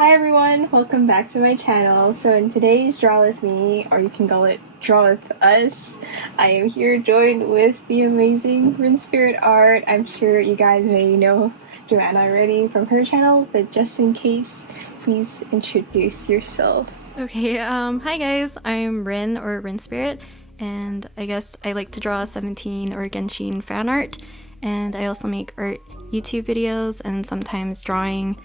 Hi everyone, welcome back to my channel. So in today's Draw With Me, or you can call it Draw With Us, I am here joined with the amazing Rin Spirit Art. I'm sure you guys may know Joanna already from her channel, but just in case, please introduce yourself. Okay, hi guys, I'm Rin or Rin Spirit, and I guess I like to draw 17 or Genshin fan art, and I also make art YouTube videos and sometimes drawing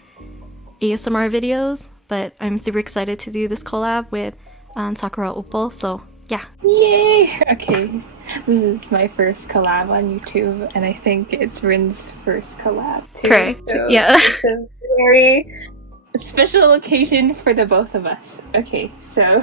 ASMR videos, but I'm super excited to do this collab with Sakura Opal, so yeah. Yay! Okay, this is my first collab on YouTube, and I think it's Rin's first collab too. Correct, so yeah. It's a very special occasion for the both of us. Okay, so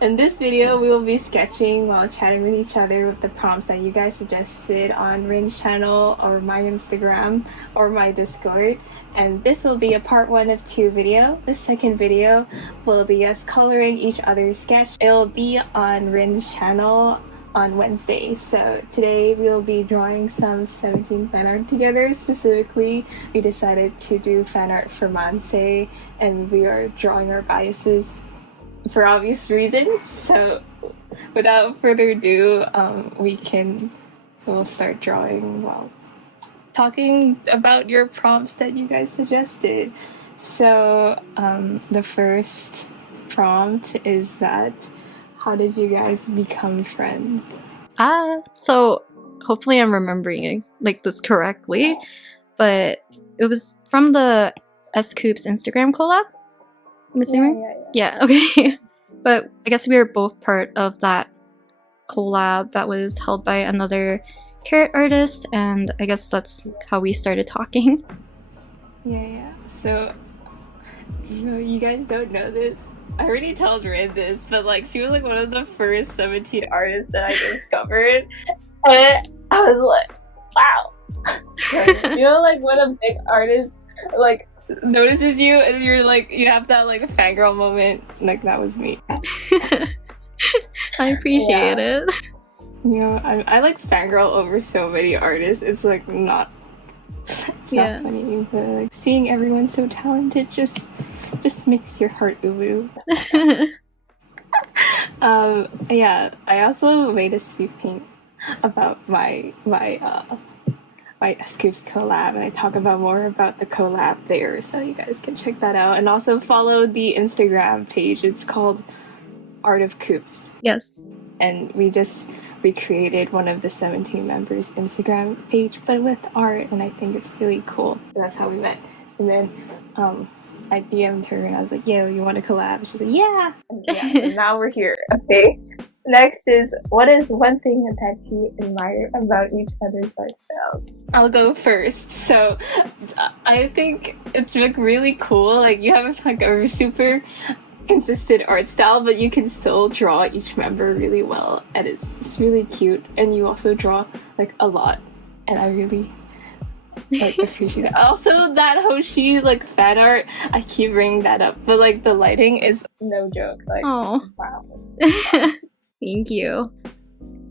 in this video we will be sketching while chatting with each other with the prompts that you guys suggested on Rin's channel or my Instagram or my Discord, and this will be a part 1 of 2 video. The second video will be us coloring each other's sketch. It will be on Rin's channel on Wednesday. So today we will be drawing some 17 fan art together. Specifically, we decided to do fan art for Mansei, and we are drawing our biases for obvious reasons. So without further ado, we'll start drawing while talking about your prompts that you guys suggested. So the first prompt is that, how did you guys become friends? So hopefully I'm remembering like this correctly, but it was from the S-Coops Instagram collab, I'm assuming? Yeah, okay. But I guess we were both part of that collab that was held by another carrot artist, and I guess that's how we started talking. Yeah. So, you guys don't know this. I already told Rin this, but like she was like one of the first 17 artists that I discovered, and I was like, wow. You know, like when a big artist like notices you and you're like, you have that like fangirl moment. Like that was me. I appreciate it. You know, I like fangirl over so many artists. It's like not not funny, but like seeing everyone so talented just makes your heart uwu. Yeah, I also made a sweet paint about my S-Coops collab, and I talk about more about the collab there, so you guys can check that out. And also follow the Instagram page. It's called Art of Coops. Yes. And we just recreated one of the 17 members' Instagram page, but with art, and I think it's really cool. So that's how we met. And then I DM'd her and I was like, yo, you want to collab? And she's like, yeah. And yeah, so now we're here. Okay. Next is, what is one thing that you admire about each other's art styles? I'll go first. So I think it's like really cool. Like you have like a super consistent art style, but you can still draw each member really well, and it's just really cute. And you also draw like a lot, and I really like appreciate it. Also, that Hoshi like fan art, I keep bringing that up, but like the lighting is no joke. Like, oh wow. Thank you.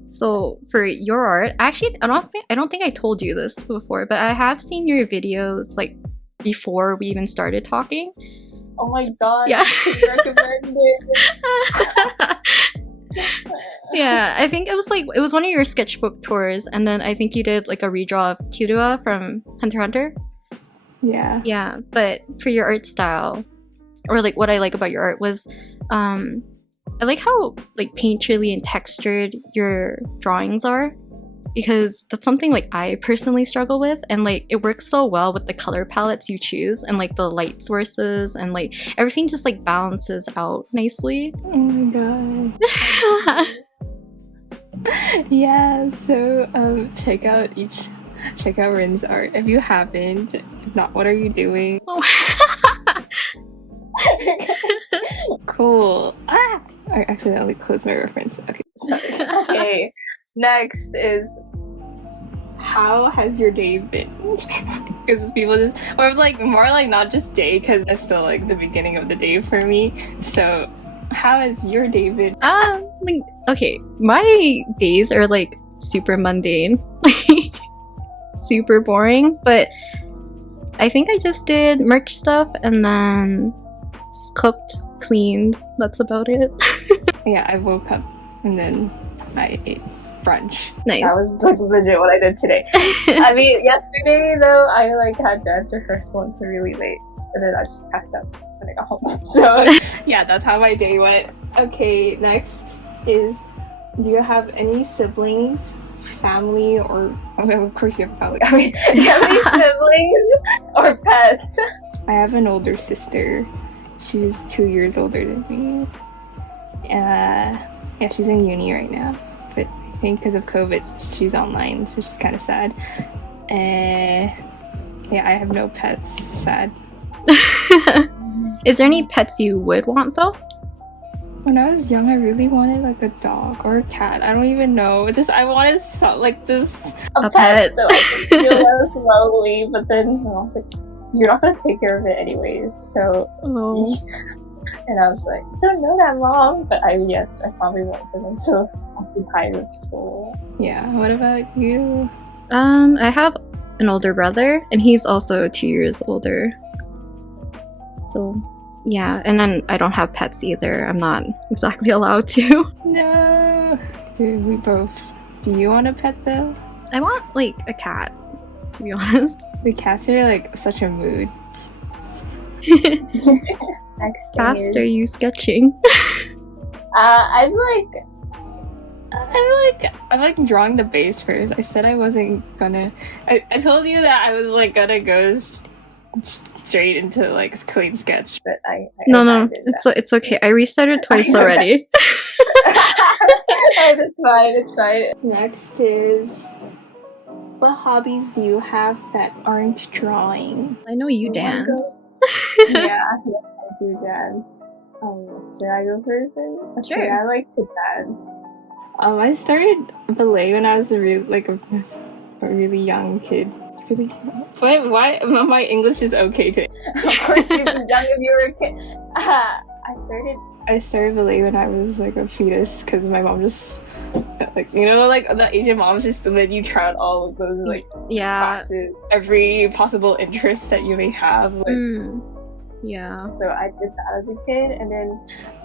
So for your art, actually, I don't think I told you this before, but I have seen your videos like before we even started talking. Oh my god! Yeah. Recommend it. Yeah, I think it was one of your sketchbook tours, and then I think you did like a redraw of Kyudua from Hunter x Hunter. Yeah. Yeah, but for your art style, or like what I like about your art was, I like how like painterly and textured your drawings are, because that's something like I personally struggle with, and like it works so well with the color palettes you choose and like the light sources, and like everything just like balances out nicely. Oh my god. Yeah, so check out Rin's art if you haven't. If not, what are you doing? Oh. Cool. I accidentally closed my reference. Okay, sorry. Okay, next is, how has your day been? Because people just, or like more like not just day, because it's still like the beginning of the day for me. So how has your day been? Like, okay, my days are like super mundane, super boring, but I think I just did merch stuff and then just cooked, cleaned. That's about it. Yeah, I woke up and then I ate brunch. Nice. That was like legit what I did today. I mean, yesterday though, I like had dance rehearsal until really late, and then I just passed out when I got home. So Yeah, that's how my day went. Okay, next is, do you have any siblings, family, or of course you have family. I mean, do you have any siblings or pets? I have an older sister. She's 2 years older than me. Yeah, she's in uni right now, but I think because of COVID, she's online, so she's kind of sad. Yeah, I have no pets. Sad. Is there any pets you would want though? When I was young, I really wanted like a dog or a cat. I don't even know. I wanted just A pet. pet, so I could feel it slowly, but then I was like, you're not gonna take care of it anyways, so. Oh. And I was like, I don't know that long, but I probably won't because I'm so occupied with school. Yeah. What about you? I have an older brother, and he's also 2 years older. So, yeah. And then I don't have pets either. I'm not exactly allowed to. No. Dude, we both. Do you want a pet though? I want like a cat, to be honest. The cats are like such a mood. Next thing Fast are is, you sketching? I'm I'm drawing the base first. I said I wasn't gonna. I told you that I was like gonna go straight into like clean sketch. but I No, abandoned it's okay. I restarted twice already. that. It's fine. Next is, what hobbies do you have that aren't drawing? I know you dance. Yeah, I do dance. Should I go first then? Okay, Sure. I like to dance. I started ballet when I was a really young kid. Really? Why? My English is okay to. Of course, you'd be young if you were a kid. I started ballet when I was like a fetus because my mom just like the Asian moms just let you try out all of those like Yeah. classes, every possible interest that you may have. Like, Yeah. So I did that as a kid, and then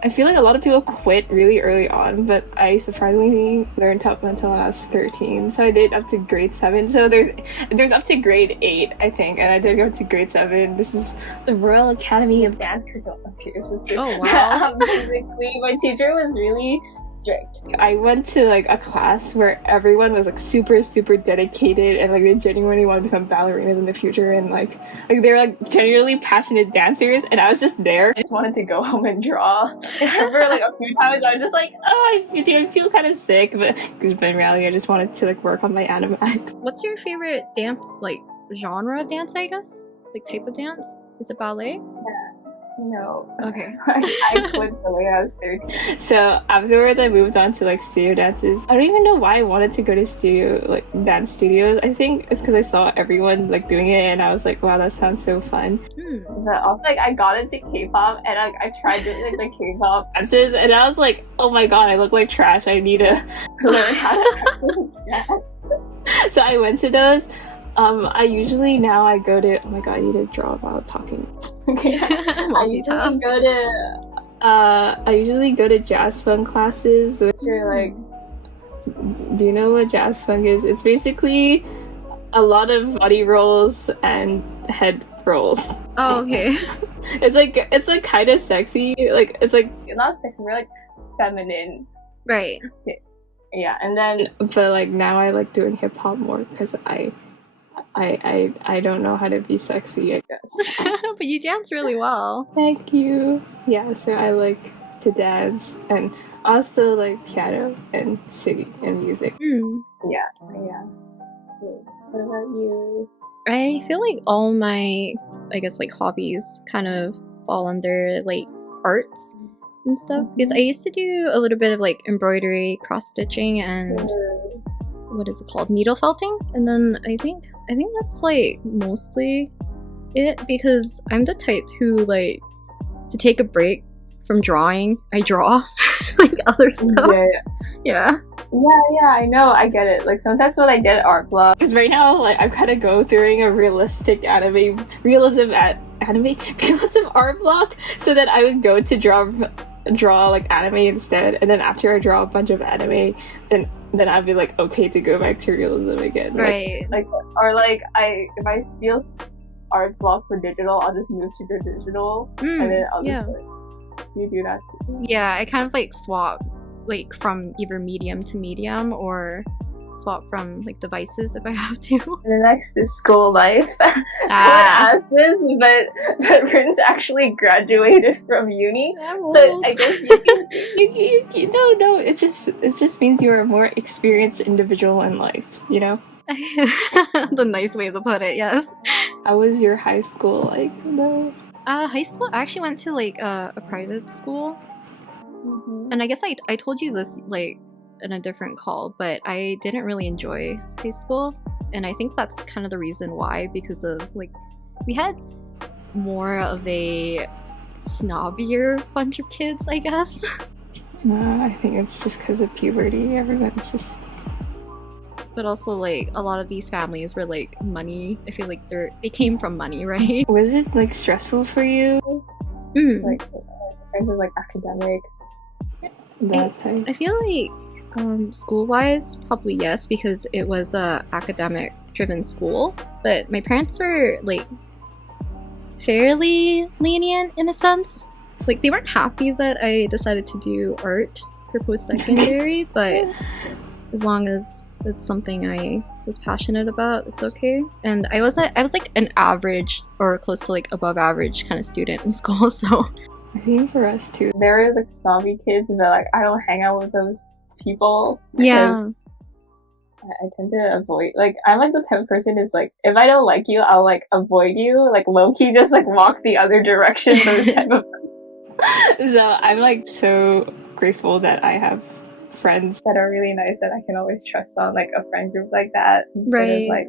I feel like a lot of people quit really early on, but I surprisingly learned up until I was 13. So I did up to grade 7. So there's up to grade 8, I think, and I did go up to grade 7. This is the Royal Academy of dance curriculum. Okay, this is good. Oh, wow. Basically, my teacher was really strict. I went to like a class where everyone was like super dedicated and like they genuinely want to become ballerinas in the future, and like they're like genuinely passionate dancers, and I was just there. I just wanted to go home and draw. I remember like a few times I was just like, Oh, I feel kind of sick, but in reality I just wanted to like work on my animax. What's your favorite dance, like genre of dance, I guess? Like type of dance? Is it ballet? no. Okay. I quit ballet when I was 13. So afterwards I moved on to like studio dances. I don't even know why I wanted to go to dance studios. I think it's because I saw everyone like doing it and I was like, wow, that sounds so fun. But also like I got into K-pop and I tried doing like the K-pop Dances, and I was like, oh my god, I look like trash. I need to learn how to dance. So I went to those. I usually now I go to, oh my god, I need to draw while talking. Okay. I usually go to jazz funk classes, which you're like, do you know what jazz funk is? It's basically a lot of body rolls and head rolls. Oh, okay. It's like kind of sexy. Like it's like not sexy, we're like feminine. Right. Yeah, and then but like now I like doing hip hop more because I don't know how to be sexy, I guess. But you dance really well. Thank you. Yeah, so I like to dance and also like piano and singing and music. yeah. What about you? I feel like all my, I guess, like hobbies kind of fall under like arts and stuff. Because I used to do a little bit of like embroidery, cross stitching, and what is it called, needle felting. And then I think that's like mostly it, because I'm the type who like to take a break from drawing, I draw like other stuff. Yeah. Yeah, I know, I get it. Like sometimes when I get art block, Because right now, like, I've got to go through a realistic realism art block, so that I would go to draw like anime instead, and then after I draw a bunch of anime, then I'd be like okay to go back to realism again. Right. Like or like if I feel art block for digital, I'll just move to the digital, and then I'll just you do that too. Yeah, I kind of like swap like from either medium to medium, or swap from like devices if I have to. The next is school life. Someone asked this, but Prince actually graduated from uni. But I guess no, it just means you're a more experienced individual in life, you know? The nice way to put it, yes. How was your high school like, though? High school, I actually went to like a private school. Mm-hmm. And I guess I told you this like in a different call, but I didn't really enjoy high school, and I think that's kind of the reason why, because of like we had more of a snobbier bunch of kids, I guess. No, I think it's just because of puberty. Everyone's just. But also like a lot of these families were like money. I feel like they came from money, right? Was it like stressful for you? Like in terms of like academics, that type. I feel like school-wise, probably yes, because it was a academic-driven school. But my parents were like fairly lenient in a sense. Like they weren't happy that I decided to do art for post-secondary, but as long as it's something I was passionate about, it's okay. And I was like an average or close to like above average kind of student in school, so I think for us too. There are like snobby kids, but like I don't hang out with those people. Yeah. I tend to avoid, like, I'm like the type of person is like, if I don't like you, I'll like avoid you, like low-key just like walk the other direction, those type of So I'm like so grateful that I have friends that are really nice that I can always trust on, like a friend group like that, instead right. of like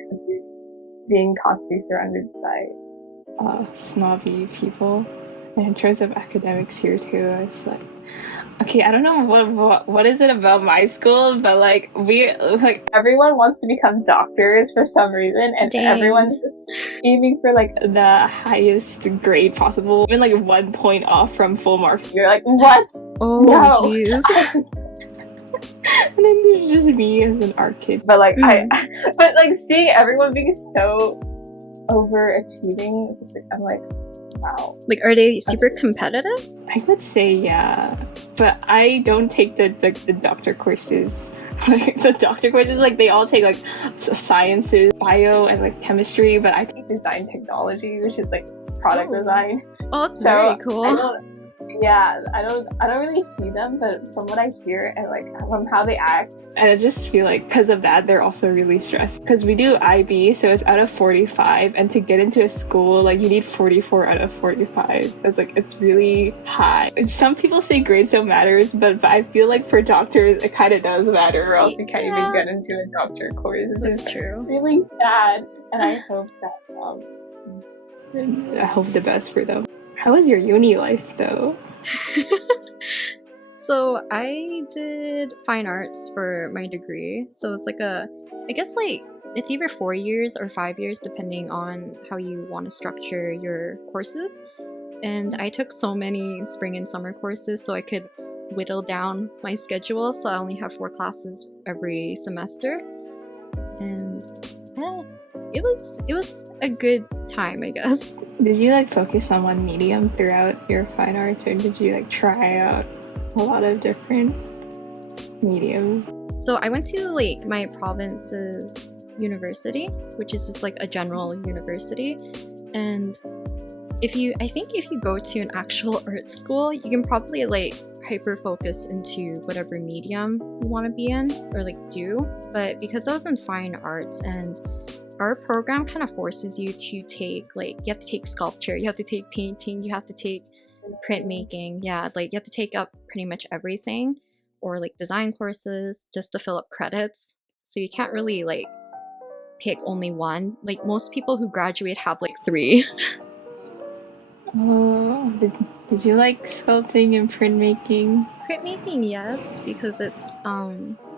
being constantly surrounded by snobby people. And in terms of academics here too, it's like, okay, I don't know what is it about my school, but like everyone wants to become doctors for some reason, and everyone's just aiming for like the highest grade possible, even like 1 point off from full marks. You're like, what? Oh, jeez. And then there's just me as an art kid. But like but like seeing everyone being so overachieving, I'm like, wow. Like, are they super competitive? I would say yeah, but I don't take the doctor courses. Like the doctor courses, like they all take like sciences, bio, and like chemistry. But I take design technology, which is like product design. Oh, that's very cool. I don't really see them, but from what I hear and like from how they act, and I just feel like because of that they're also really stressed, because we do IB, so it's out of 45, and to get into a school like you need 44 out of 45. It's really high. Some people say grades don't matter, but I feel like for doctors it kind of does matter, or else you can't even get into a doctor course. That's true. Really sad, and I hope that I hope the best for them. How was your uni life though? So I did fine arts for my degree. So it's like I guess like it's either 4 years or 5 years depending on how you want to structure your courses. And I took so many spring and summer courses so I could whittle down my schedule. So I only have 4 classes every semester. And it was a good time, I guess. Did you like focus on one medium throughout your fine arts, or did you like try out a lot of different mediums? So I went to like my province's university, which is just like a general university. And I think if you go to an actual art school, you can probably like hyper focus into whatever medium you want to be in or like do. But because I was in fine arts, and our program kind of forces you to take you have to take sculpture, you have to take painting, you have to take printmaking. Yeah, like you have to take up pretty much everything, or like design courses just to fill up credits. So you can't really like pick only one. Like most people who graduate have like 3. Oh, did you like sculpting and printmaking? Printmaking, yes, because it's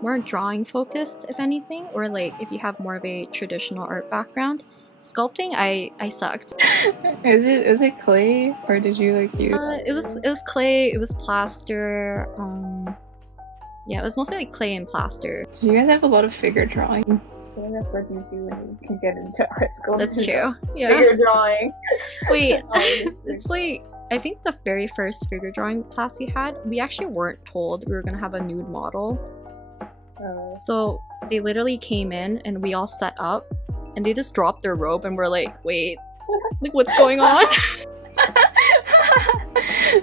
more drawing focused, if anything, or like if you have more of a traditional art background. Sculpting, I sucked. Is it clay or did you like use? It was clay. It was plaster. Yeah, it was mostly like clay and plaster. So you guys have a lot of figure drawing. I think that's what you do when you can get into art school. That's true. Yeah. Figure drawing. Wait, it's like I think the very first figure drawing class we had, we actually weren't told we were gonna have a nude model. So they literally came in and we all set up, and they just dropped their robe and we're like, wait, like what's going on?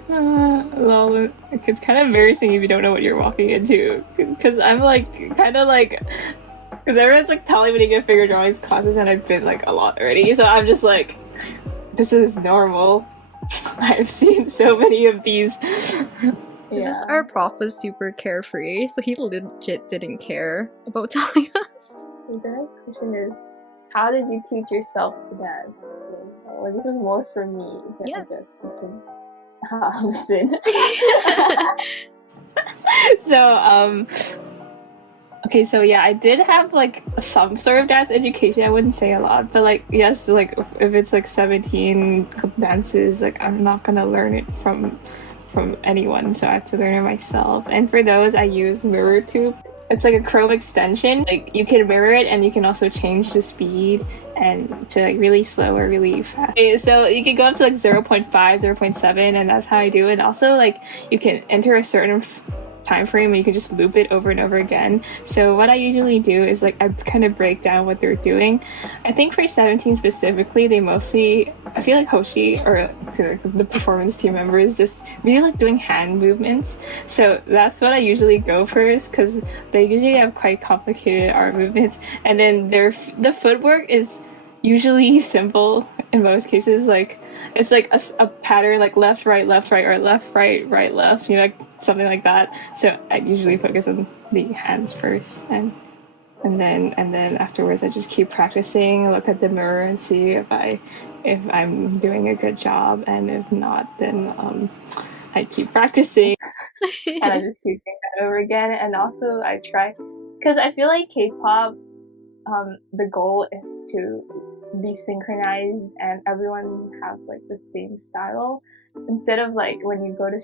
Lol, it's kind of embarrassing if you don't know what you're walking into. Because I'm like, kind of like, because everyone's like telling me to get figure drawings classes, and I've been like a lot already. So I'm just like, this is normal. I've seen so many of these. Just our prof was super carefree, so he legit didn't care about telling us. The next question is, how did you teach yourself to dance? Well, this is more for me, but I guess you can listen. So, okay, so yeah, I did have like some sort of dance education. I wouldn't say a lot, but like, yes, like if it's like 17 dances, like I'm not gonna learn it from anyone, so I have to learn it myself. And for those, I use MirrorTube. It's like a Chrome extension. Like you can mirror it, and you can also change the speed and to like really slow or really fast. Okay, so you can go up to like 0.5, 0.7, and that's how I do it. And also, like you can enter a certain time frame and you can just loop it over and over again. So what I usually do is like I kind of break down what they're doing. I think for 17 specifically, they mostly, I feel like Hoshi or the performance team members just really like doing hand movements. So that's what I usually go first, because they usually have quite complicated arm movements, and then the footwork is usually simple in most cases. Like it's like a pattern, like left right or left right right left, you know, like something like that. So I usually focus on the hands first, and then afterwards I just keep practicing, look at the mirror and see if I'm doing a good job, and if not, then I keep practicing. And I just keep doing that over again. And also I try, because I feel like K-pop, the goal is to be synchronized and everyone have like the same style, instead of like when you go to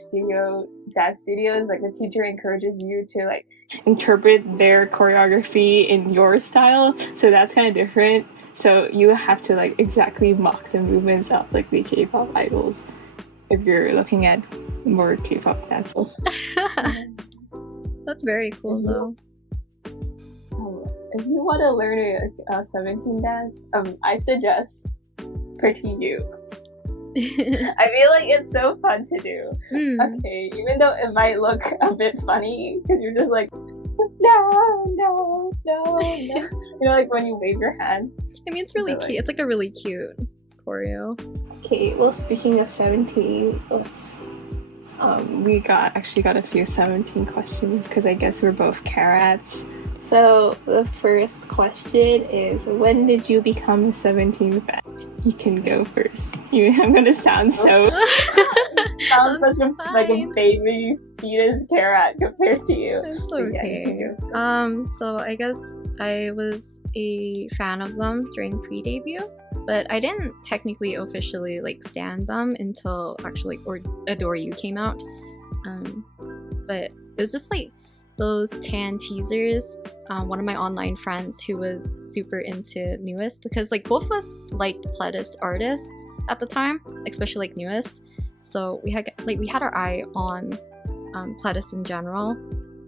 dance studios, like the teacher encourages you to like interpret their choreography in your style. So that's kind of different. So you have to like exactly mock the movements of like the K-pop idols if you're looking at more K-pop dances. That's very cool though. If you want to learn a 17 dance, I suggest Pretty You. I feel like it's so fun to do. Okay, even though it might look a bit funny, because you're just like, no. You know, like when you wave your hand. I mean, it's really cute. It's like a really cute choreo. Okay, well, speaking of 17, let's... we got a few 17 questions, because I guess we're both carats. So the first question is, when did you become a 17 fan? You can go first. I'm gonna sound so... sounds like a baby fetus carrot compared to you. It's okay. So I guess I was a fan of them during pre-debut, but I didn't technically officially like stan them until actually Adore You came out. But it was just like those tan teasers. One of my online friends who was super into NU'EST, because like both of us liked Pledis artists at the time, especially like NU'EST. So we had our eye on Pledis in general,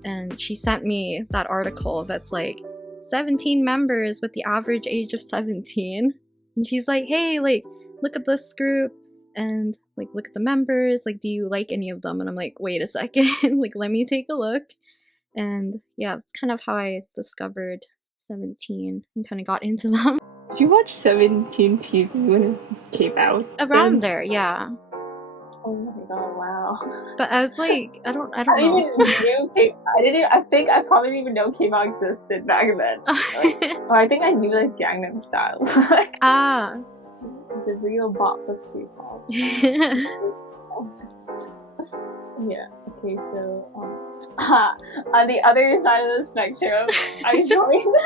and she sent me that article that's like 17 members with the average age of 17, and she's like, hey, like look at this group and like look at the members, like do you like any of them? And I'm like, wait a second, like let me take a look. And yeah, that's kind of how I discovered 17 and kind of got into them. Did you watch 17 TV when it came out? Around there, yeah. Oh my god, wow. But I was like, I don't know. I think I probably didn't even know K-pop existed back then. I think I knew like Gangnam Style. Like, the real bop of K-pop. Yeah, okay, so On the other side of the spectrum, I joined.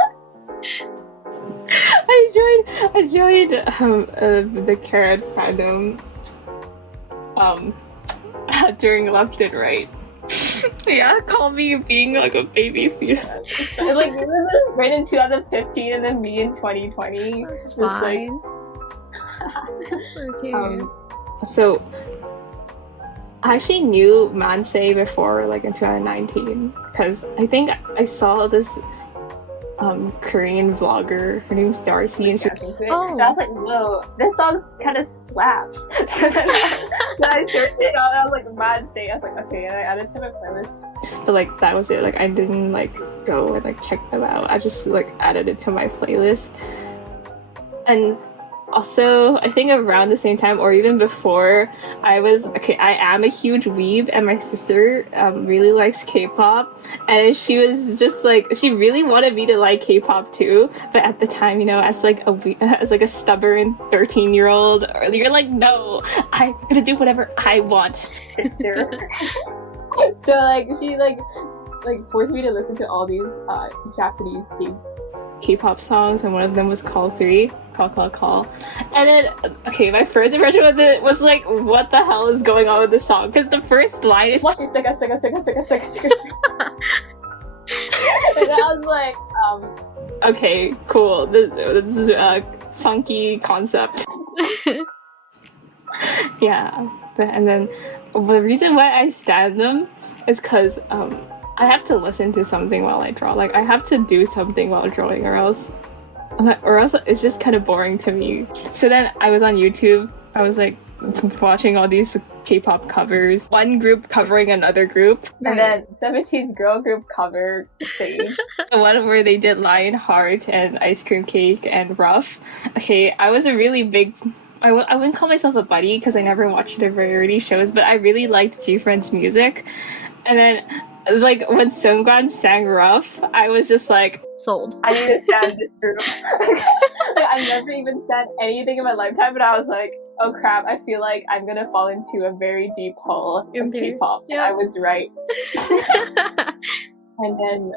I joined the Carrot fandom during left and right. Yeah, call me being like a baby fetus. It's like this was right in 2015 and then me in 2020. That's just fine. like That's so cute. So I actually knew Mansei before, like in 2019, because I think I saw this Korean vlogger. Her name's Darcy, and she. Oh. And I was like, whoa, this song kind of slaps. So then I searched it out, and I was like, Mansei. I was like, okay, and I added to my playlist. But like that was it. Like I didn't like go and like check them out. I just like added it to my playlist. And also, I think around the same time or even before, I am a huge weeb, and my sister really likes K-pop, and she was just like, she really wanted me to like K-pop too, but at the time, you know, as like a stubborn 13-year-old, you're like, no, I'm gonna do whatever I want, sister. So like she like forced me to listen to all these Japanese K-pop songs, and one of them was Call 3. Call. And then, okay, my first impression of it was like, what the hell is going on with this song? Because the first line is, watch me stick. And I was like, okay, cool. This is a funky concept. Yeah. And then, the reason why I stand them is because, I have to listen to something while I draw. Like, I have to do something while drawing, or else it's just kind of boring to me. So then I was on YouTube. I was like watching all these K-pop covers. One group covering another group. And then 17's girl group cover stage. The one where they did Lionheart and Ice Cream Cake and Rough. Okay, I was a really big... I wouldn't call myself a buddy because I never watched their variety shows, but I really liked G-Friend's music. And then like when Seungkwan sang Rough, I was just like, sold. I need to stand this group. Like, I never even stand anything in my lifetime, but I was like, oh crap, I feel like I'm gonna fall into a very deep hole of K-pop. Yeah. I was right. And then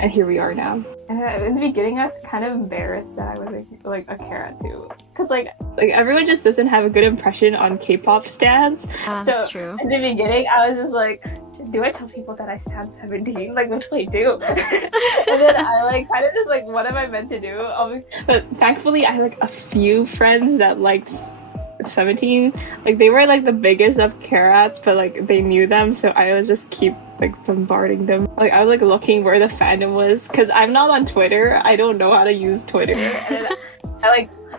and here we are now. And in the beginning, I was kind of embarrassed that I was like a Carrot too, because like everyone just doesn't have a good impression on K-pop stans. So That's true. in the beginning, I was just like, do I tell people that I stand 17? Like, what do I do? And then I like kind of just like, what am I meant to do? But thankfully, I had like a few friends that liked 17. Like they were like the biggest of Carrots, but like they knew them, so I would just keep like bombarding them. Like I was like looking where the fandom was, because I'm not on Twitter. I don't know how to use Twitter. And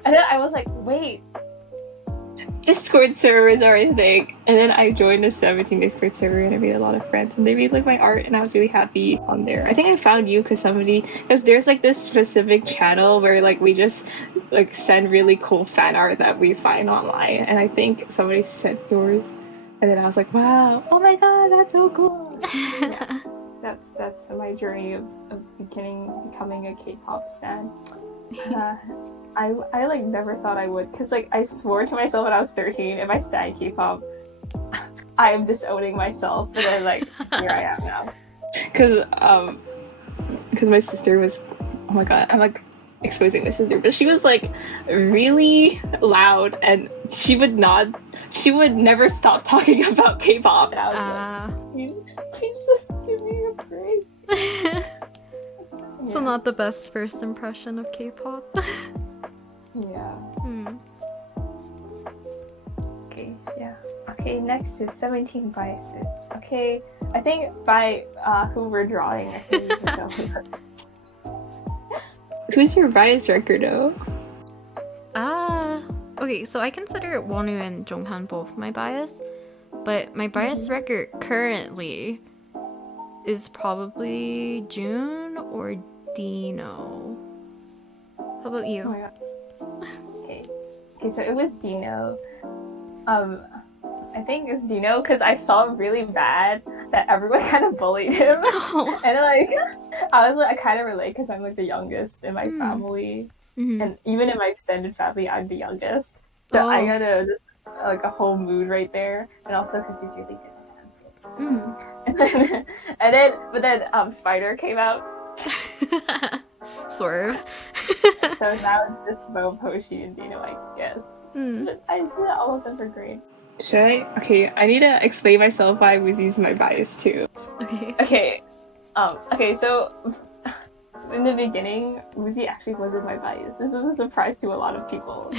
then I was like, wait, Discord servers are a thing. And then I joined the 17 Discord server and I made a lot of friends, and they made like my art, and I was really happy on there. I think I found you because there's like this specific channel where like we just like send really cool fan art that we find online, and I think somebody sent yours, and then I was like, wow, oh my god, that's so cool. Yeah. That's my journey of becoming a K-pop stan. I like never thought I would, because like I swore to myself when I was 13, if I stan K-pop, I am disowning myself. But then like here I am now. Because my sister was, oh my god, I'm like exposing my sister, but she was like really loud, and she would never stop talking about K-pop. And I was like, please just give me a break. So not the best first impression of K-pop. Yeah. Okay, yeah. Okay, next is 17 biases. Okay, I think by who we're drawing, I think we can tell Who's your bias record though? Okay, so I consider Wonwoo and Jonghan both my bias, but my bias record currently is probably June or Dino. How about you? Oh my god. Okay, so it was Dino. I think it's Dino because I felt really bad that everyone kind of bullied him. And like, I kind of relate because I'm like the youngest in my family. And even in my extended family, I'm the youngest. So I got just like a whole mood right there. And also because he's really good at pencil. But then Spider came out. Swerve. So now it's just Bob, Hoshi, and Dino, I guess. I did all of them for great. Should I? Okay, I need to explain myself why Woozy's my bias too. Okay. Okay, so in the beginning, Woozy actually wasn't my bias. This is a surprise to a lot of people.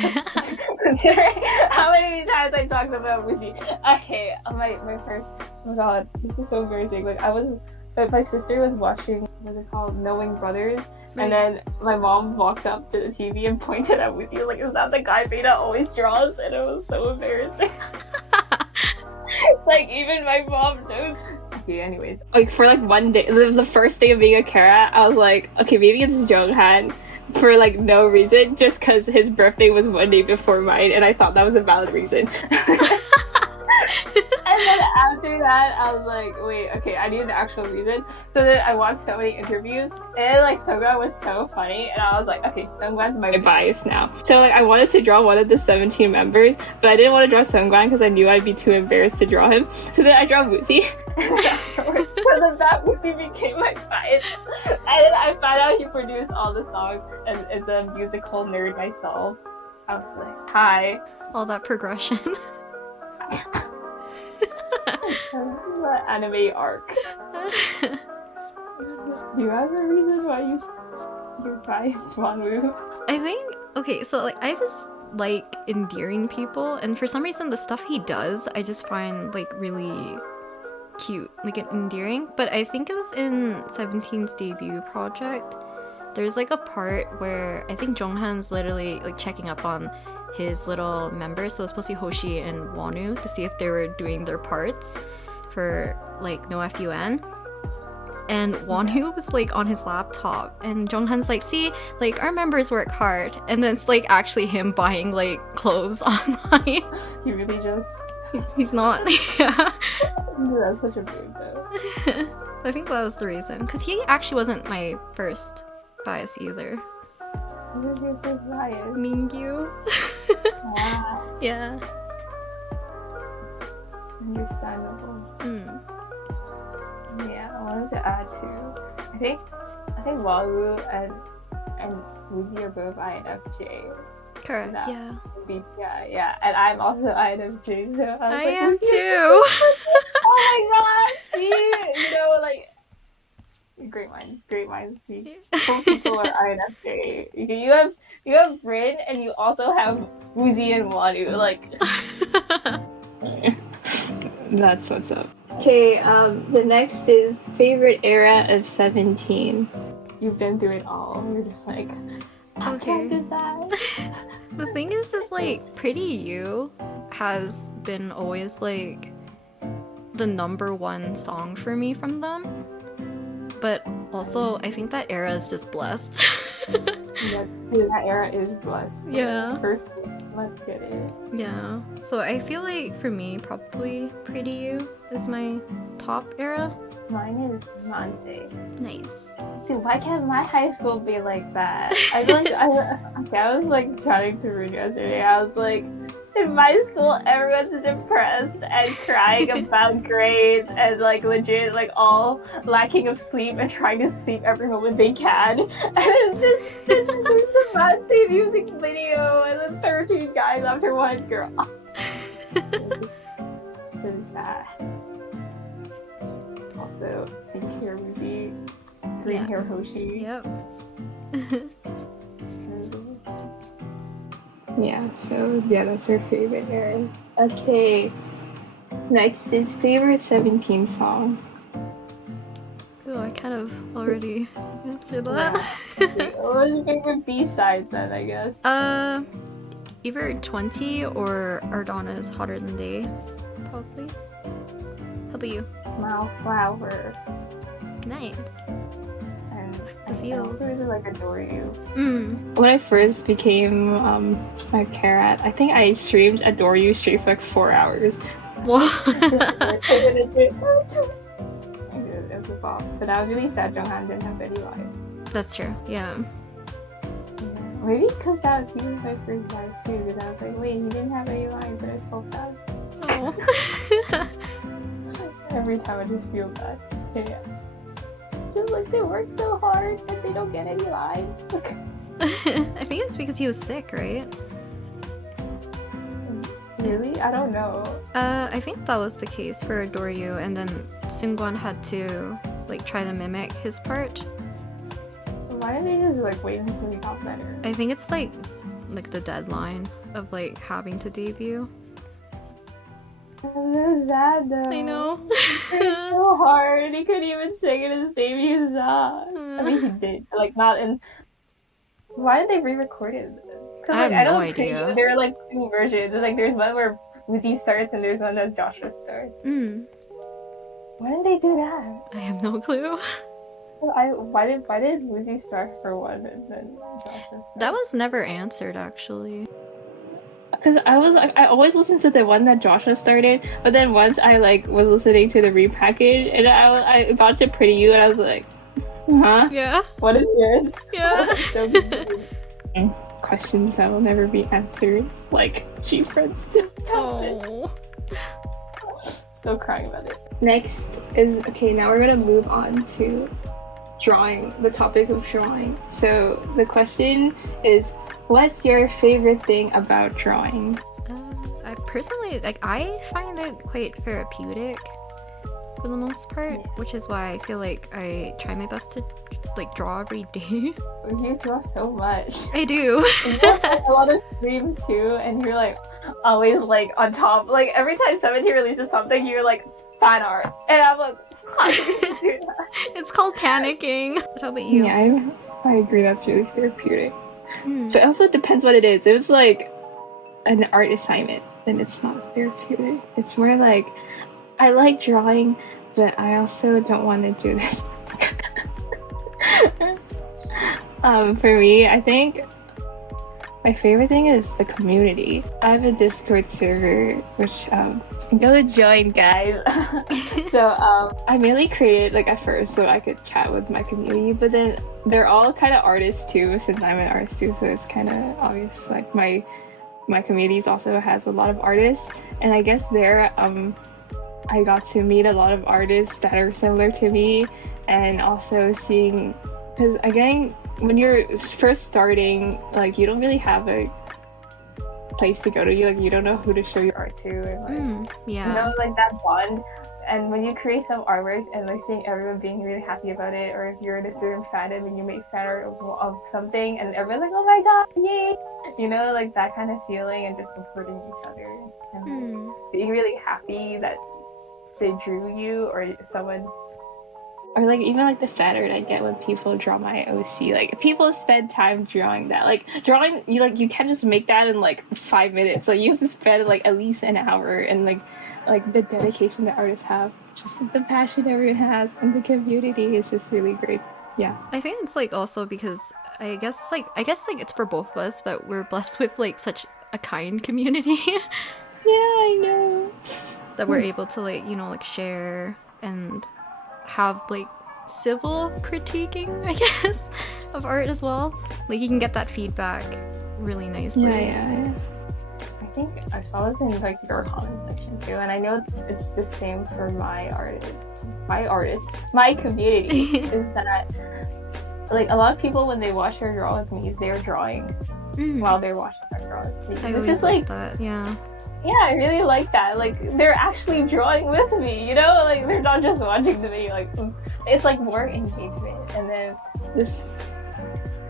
Considering how many times I talked about Woozy. Okay, my first, oh my god, this is so embarrassing. Like my sister was watching, what's it called, Knowing Brothers, and then my mom walked up to the TV and pointed at Woozy, like, is that the guy Beta always draws? And it was so embarrassing. Like, even my mom knows. Okay, anyways. Like, for like one day, the first day of being a Kara, I was like, okay, maybe it's Jonghan for like no reason, just because his birthday was one day before mine, and I thought that was a valid reason. And then after that, I was like, wait, okay, I need an actual reason. So then I watched so many interviews, and like Sungwan was so funny, and I was like, okay, Sungwan's my bias now. So like I wanted to draw one of the 17 members, but I didn't want to draw Sungwan because I knew I'd be too embarrassed to draw him. So then I drew Woozy. Because of that, Woozy became my bias. And then I found out he produced all the songs and is a musical nerd myself. I was like, hi. All that progression. The anime arc. Do you have a reason why you're biased, Wanwoo? I think, okay, so like I just like endearing people, and for some reason the stuff he does I just find like really cute, like endearing. But I think it was in 17's debut project, there's like a part where I think Jonghan's literally like checking up on his little members, so it's supposed to be Hoshi and Wonu, to see if they were doing their parts for like No FUN. And Wonu was like on his laptop, and Jonghan's like, see, like our members work hard, and then it's like actually him buying like clothes online. He really just He's not. Yeah. That's such a babe though. I think that was the reason, because he actually wasn't my first bias either. Who was your first bias? Mingyu. Wow. Yeah. Understandable. Yeah, I wanted to add too. I think Walu and Woozy are both INFJ. Correct. Yeah. Yeah, and I'm also INFJ, so I am too. Oh my god! See, you know, like great minds. See, both people are INFJ. You have Rin, and you also have Woozy and Wanu. Like, that's what's up. Okay, the next is favorite era of 17. You've been through it all. You're just like, I can't decide. The thing is like Pretty You has been always like the #1 song for me from them. But also, I think that era is just blessed. Yeah, dude, that era is blessed. Yeah. First, let's get it. Yeah. So I feel like for me, probably Pretty You is my top era. Mine is Manse. Nice. Dude, why can't my high school be like that? I was like chatting to Rudy yesterday. I was like, in my school, everyone's depressed and crying about grades and like legit like all lacking of sleep and trying to sleep every moment they can. And this is the Manse music video and then 13 guys after one girl. It's really sad. Also, pink hair Ruby, green hair Hoshi. Yep. Yeah, so yeah, that's our favorite eras. Okay, next is favorite 17 song. Oh, I kind of already answered that. What was your favorite B-side then, I guess? Either 20 or Ardana's Hotter Than Day, probably. How about you? Malflower. Nice. And The I feels. also really like Adore You. When I first became a Karat, I think I streamed Adore You straight for like 4 hours. What? But I was really sad Jonghan didn't have any lines. That's true, yeah. Maybe because that he was my first bias too, because I was like, wait, he didn't have any lines, and I felt bad. Oh. Every every time I just feel bad. Yeah. Just like they work so hard and they don't get any lines. I think it's because he was sick, right? Really? I don't know. I think that was the case for Adore You, and then Seungwon had to like try to mimic his part. Why didn't they just like wait until he got better? I think it's like the deadline of like having to debut. It was sad though. I know. He tried so hard and he couldn't even sing in his debut song. I mean, he did. Like, not in. Why did they re-record it? I have no idea. There are like two versions. Like, there's one where Woozi starts and there's one that Joshua starts. Why did they do that? I have no clue. Why did Woozi start for one and then Joshua start? That was never answered, actually. Because I always listened to the one that Joshua started, but then once I like was listening to the repackage, and I got to Pretty You, and I was like, huh? Yeah. What is yours? Yeah. So confused. Questions that will never be answered, like G-Friends. Oh. Still crying about it. Next is, okay, now we're gonna move on to drawing, the topic of drawing. So the question is, what's your favorite thing about drawing? I personally, like, I find it quite therapeutic for the most part, which is why I feel like I try my best to like draw every day. You draw so much. I do. You have a lot of streams too, and you're like always like on top. Like every time 17 releases something, you're like fan art, and I'm like, how do you do that? It's called panicking. How about you? Yeah, I agree. That's really therapeutic. But it also depends what it is. If it's like an art assignment, then it's not therapeutic. It's more like, I like drawing, but I also don't want to do this. For me, I think my favorite thing is the community. I have a Discord server, which go join, guys. So I mainly created like at first so I could chat with my community, but then they're all kind of artists too, since I'm an artist too, so it's kind of obvious. Like my community also has a lot of artists, and I guess there I got to meet a lot of artists that are similar to me, and also seeing, because again, when you're first starting, like you don't really have a place to go to. You don't know who to show your art to, and like yeah, you know, like that bond. And when you create some artworks and like seeing everyone being really happy about it, or if you're in a certain fandom and you make fan art of something and everyone's like, oh my god, yay! You know, like that kind of feeling, and just supporting each other and being really happy that they drew you or someone. Or like even like the fan art I get when people draw my OC. Like people spend time drawing that. Like drawing, you can't just make that in like 5 minutes. Like you have to spend like at least an hour, and like the dedication that artists have, just like the passion everyone has, and the community is just really great. Yeah. I think it's like also because I guess it's for both of us, but we're blessed with like such a kind community. Yeah, I know. That we're able to like, you know, like share and have like civil critiquing, I guess, of art as well. Like you can get that feedback really nicely. Yeah. I think I saw this in like your comment section too, and I know it's the same for my community. Is that like a lot of people when they watch her draw with me, they're drawing while they're watching her draw with me. It's just like that, yeah. Yeah, I really like that. Like, they're actually drawing with me, you know? Like, they're not just watching the video. Like, it's like more engagement. And then just,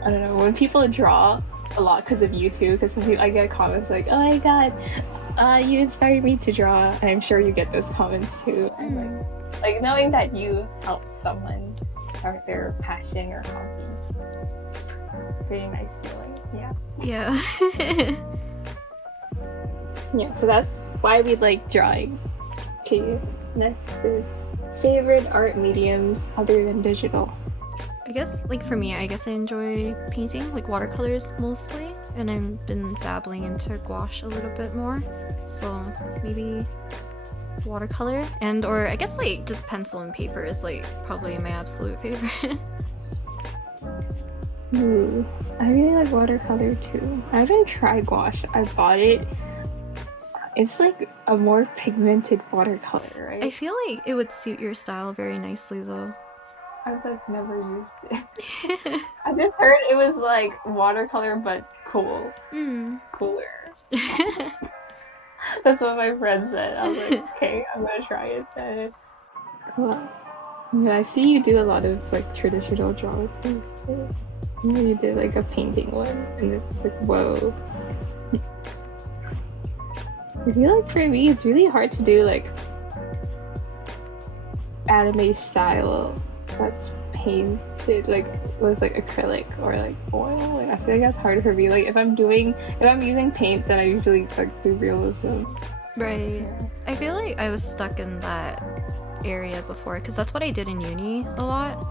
I don't know, when people draw a lot because of you too, because I get comments like, oh my god, you inspired me to draw. And I'm sure you get those comments too. And like knowing that you helped someone start their passion or hobby. Pretty nice feeling, yeah. Yeah. Yeah, so that's why we like drawing. Okay, next is favorite art mediums other than digital. I guess, like for me, I guess I enjoy painting, like watercolors mostly, and I've been dabbling into gouache a little bit more. So maybe watercolor, or I guess like just pencil and paper is like probably my absolute favorite. Ooh, I really like watercolor too. I haven't tried gouache. I bought it it's like a more pigmented watercolor, right? I feel like it would suit your style very nicely though. I've like never used it. I just heard it was like watercolor but cool. Cooler. That's what my friend said. I was like, okay, I'm gonna try it then. Cool. Yeah, I see you do a lot of like traditional drawings. You know, you did like a painting one, and it's like, whoa. I feel like for me, it's really hard to do like anime style that's painted like with like acrylic or like oil. Like, I feel like that's hard for me. Like if I'm using paint, then I usually like do realism. Right. I feel like I was stuck in that area before because that's what I did in uni a lot.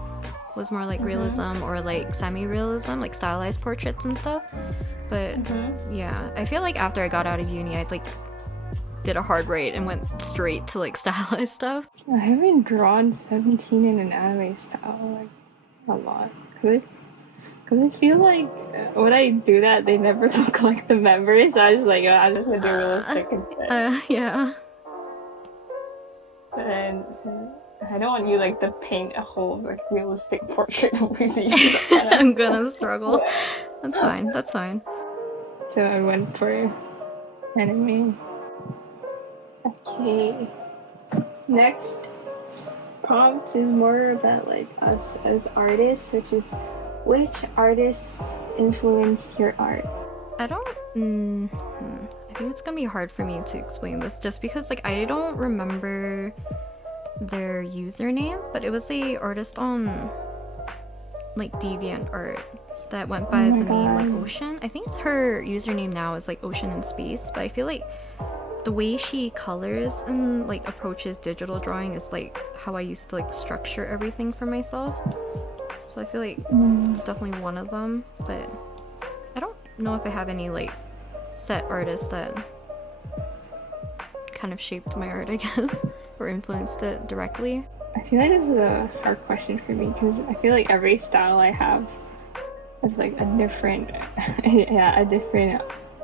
Was more like realism or like semi-realism, like stylized portraits and stuff. But yeah, I feel like after I got out of uni, I like did a hard right and went straight to like stylized stuff. I haven't drawn 17 in an anime style like a lot because I feel like when I do that, they never look like the members. So I was just like, I'm just gonna do realistic instead. Yeah. But then I don't want you like to paint a whole like realistic portrait of Lucy. I'm gonna struggle. That's fine. That's fine. So I went for anime. Okay. Next prompt is more about like us as artists, which is which artists influenced your art? I don't. I think it's gonna be hard for me to explain this just because like I don't remember their username, but it was a artist on like DeviantArt that went by the name like Ocean. I think her username now is like Ocean in Space, but I feel like the way she colors and like approaches digital drawing is like how I used to like structure everything for myself. So I feel like it's definitely one of them, but I don't know if I have any like set artists that kind of shaped my art, I guess, or influenced it directly. I feel like this is a hard question for me because I feel like every style I have is like a different,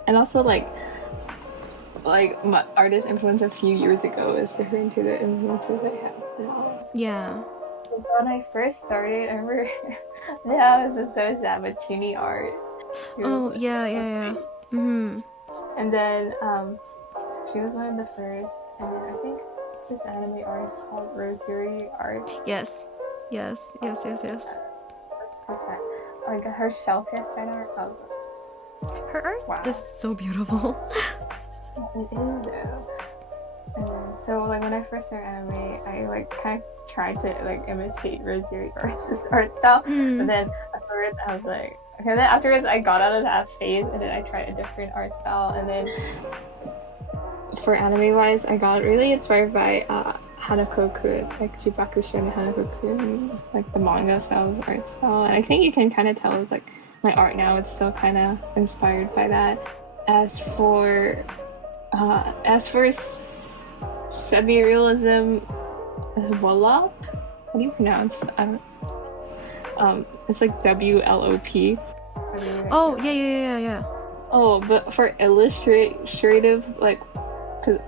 and also like my artist influence a few years ago is different to the influences I have now. Yeah. When I first started, I remember, yeah, this is so sad, but Toonie art. Oh, yeah. And then, she was one of the first, and then I think this anime artist called Rosary Art. Yes. Perfect. Like her shelter fan art, I was like, her art is so beautiful. It is though. And so like when I first started anime, I like kind of tried to like imitate Rosary Art's art style, but then afterwards I was like, okay. Then afterwards I got out of that phase, and then I tried a different art style, and then for anime wise, I got really inspired by Hanako-kun, like Chibakusho no Hanako-kun, like the manga style art style, and I think you can kind of tell with like my art now, it's still kind of inspired by that. As for semi-realism, Wallop? How do you pronounce? I don't. It's like WLOP. Oh yeah. Oh, but for illustrative, like, cause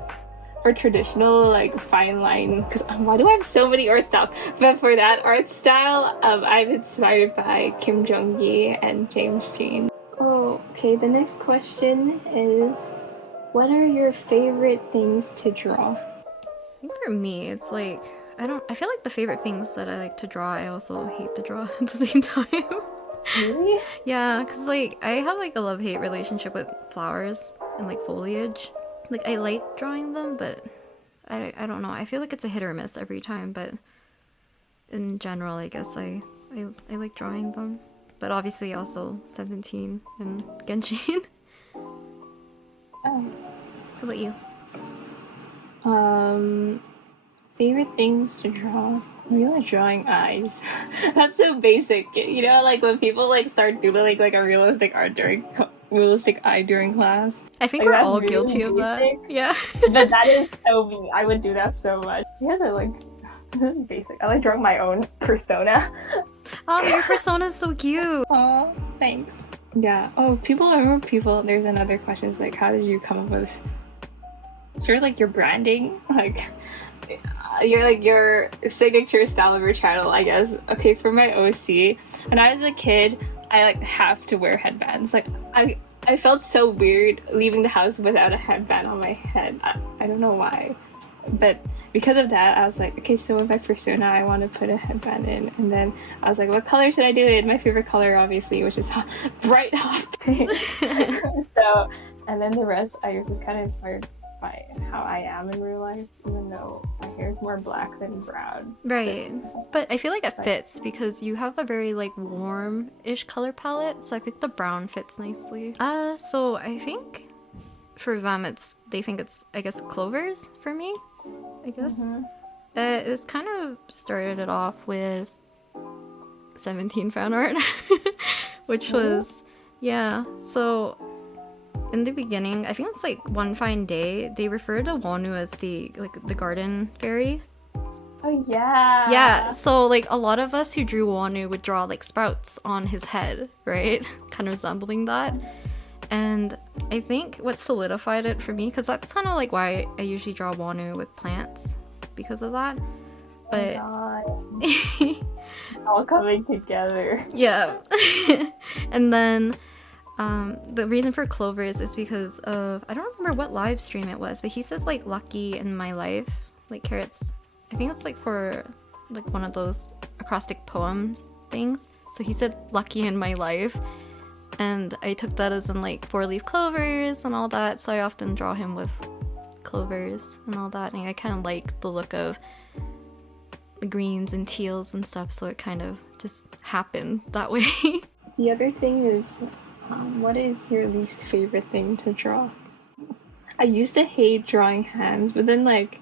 for traditional like fine line, because why do I have so many art styles? But for that art style, I'm inspired by Kim Jong-gi and James Jean. Oh, okay. The next question is, what are your favorite things to draw? I think for me, it's like I feel like the favorite things that I like to draw, I also hate to draw at the same time. Really? Yeah, because like I have like a love-hate relationship with flowers and like foliage. Like I like drawing them, but I don't know. I feel like it's a hit or miss every time, but in general, I guess I like drawing them. But obviously also 17 and Genshin. Oh. How about you? Favorite things to draw? I really like drawing eyes. That's so basic, you know, like when people like start doodling like a realistic eye during class. I think like, we're all really guilty of that. Yeah. But that is so me. I would do that so much. You guys are like, this is basic. I like drawing my own persona. Oh, your persona is so cute. Oh, thanks. Yeah. Oh, there's another question. It's like, how did you come up with sort of like your branding, like your signature style of your channel, I guess. Okay, for my OC, when I was a kid, I like have to wear headbands. Like I felt so weird leaving the house without a headband on my head. I don't know why. But because of that, I was like, okay, so with my persona, I want to put a headband in. And then I was like, what color should I do it? My favorite color, obviously, which is bright hot pink. So, and then the rest, I was just kind of inspired by how I am in real life, even though my hair is more black than brown. Right. But I feel like it fits because you have a very like warm-ish color palette, so I think the brown fits nicely. So I think for them they think it's, I guess, clovers for me, I guess. It was kind of started it off with 17 fan art, which was, yeah, so in the beginning, I think it's like One Fine Day, they refer to Wonu as the garden fairy. Oh yeah. Yeah, so like a lot of us who drew Wonu would draw like sprouts on his head, right? Kind of resembling that. And I think what solidified it for me, because that's kind of like why I usually draw Wonu with plants, because of that. But all coming together. Yeah. And then the reason for clovers is because of, I don't remember what live stream it was, but he says like lucky in my life, like carrots. I think it's like for like one of those acrostic poems things. So he said lucky in my life, and I took that as in like 4-leaf clovers and all that. So I often draw him with clovers and all that, and I kind of like the look of the greens and teals and stuff, so it kind of just happened that way. The other thing is, what is your least favorite thing to draw? I used to hate drawing hands, but then like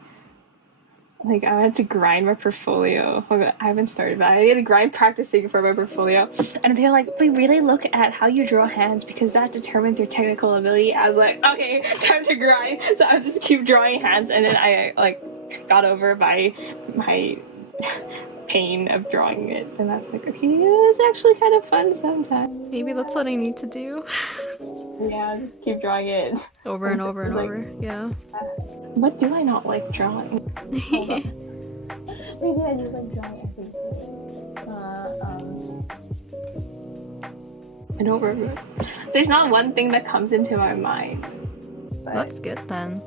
I had to grind my portfolio. I haven't started, but I had to grind practicing for my portfolio. And they're like, we really look at how you draw hands because that determines your technical ability. I was like, okay, time to grind. So I was just keep drawing hands, and then I like got over my pain of drawing it, and I was like, okay, it was actually kind of fun sometimes. Maybe that's what I need to do. Yeah, just keep drawing it over and over and over. Yeah. What do I not like drawing? Maybe I just like drawing everything. I don't remember. There's not one thing that comes into my mind. But that's good then.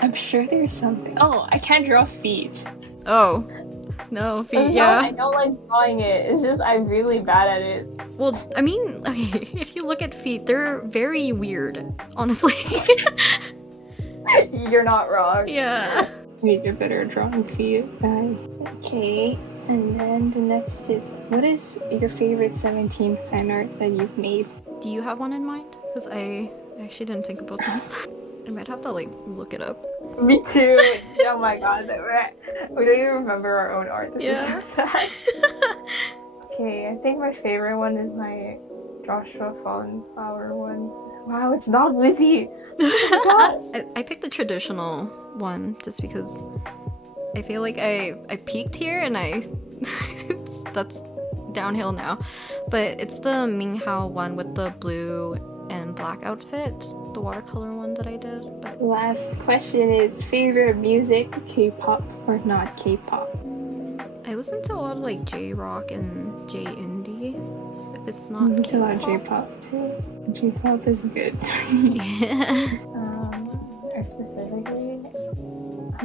I'm sure there's something. Oh, I can't draw feet. Oh. No, feet, yeah. I don't like drawing it. It's just I'm really bad at it. Well, I mean, okay, if you look at feet, they're very weird, honestly. You're not wrong. Yeah. You need to get better at drawing feet, guys. Okay, and then the next is, what is your favorite 17 fan art that you've made? Do you have one in mind? Because I actually didn't think about this. I might have to like look it up. Me too. Oh my god, we don't even remember our own art. This is so sad. Okay, I think my favorite one is my Joshua Fallen Flower one. Wow, it's not Lizzie. I picked the traditional one just because I feel like I peaked here and that's downhill now. But it's the Minghao one with the blue and black outfit, the watercolor one that I did. But last question is favorite music, K-pop or not K-pop? I listen to a lot of like J-rock and J-indie. If it's not K-pop. A lot of J-pop too. J-pop is good. Yeah. Or specifically,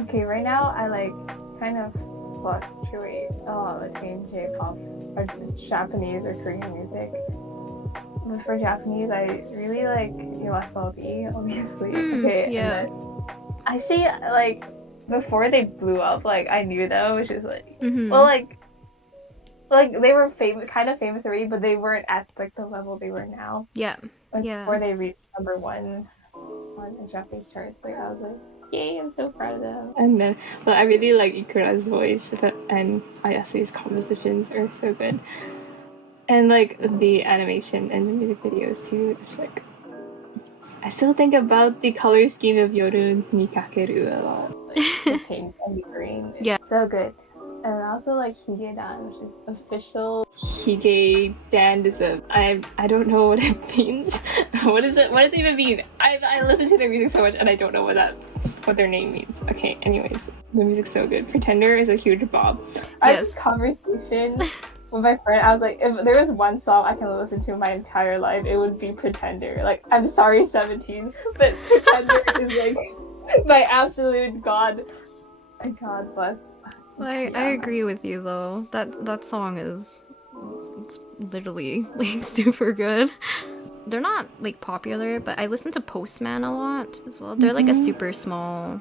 okay, right now I like kind of fluctuate a lot between J-pop or Japanese or Korean music. But for Japanese, I really like YOASOBI, obviously. Okay, yeah. Actually, like before they blew up, like I knew them, which is like, well, like they were kind of famous already, but they weren't at like the level they were now. Yeah. Like, yeah. before they reached #1 on the Japanese charts, like I was like, yay, I'm so proud of them. And then, but I really like Ikura's voice, and Ayase's compositions are so good. And like the animation and the music videos too, it's like I still think about the color scheme of Yoru ni Kakeru a lot. Like, the pink and the green. Yeah. So good. And also like Hige Dan, which is official. Hige Dan is I don't know what it means. What does it even mean? I listen to their music so much and I don't know what their name means. Okay, anyways, the music's so good. Pretender is a huge bob. I had this conversation with my friend. I was like, if there was one song I can listen to my entire life, it would be Pretender. Like, I'm sorry, 17, but Pretender is like my absolute god. And God bless. Well, I agree with you though. That song it's literally like super good. They're not like popular, but I listen to Postman a lot as well. They're like a super small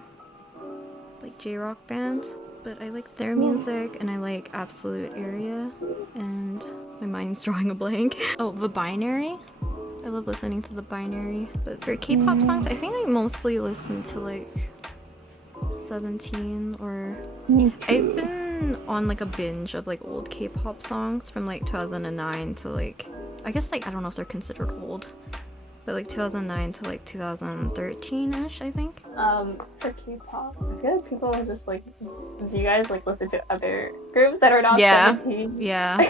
like J-rock band, but I like their music and I like Absolute Area, and my mind's drawing a blank. Oh, The Binary. I love listening to The Binary. But for K-pop songs, I think I mostly listen to like 17 or I've been on like a binge of like old K-pop songs from like 2009 to like I guess like I don't know if they're considered old, but like 2009 to like 2013-ish, I think. For K-pop, I feel like people are just like, do you guys like listen to other groups that are not 17? Yeah.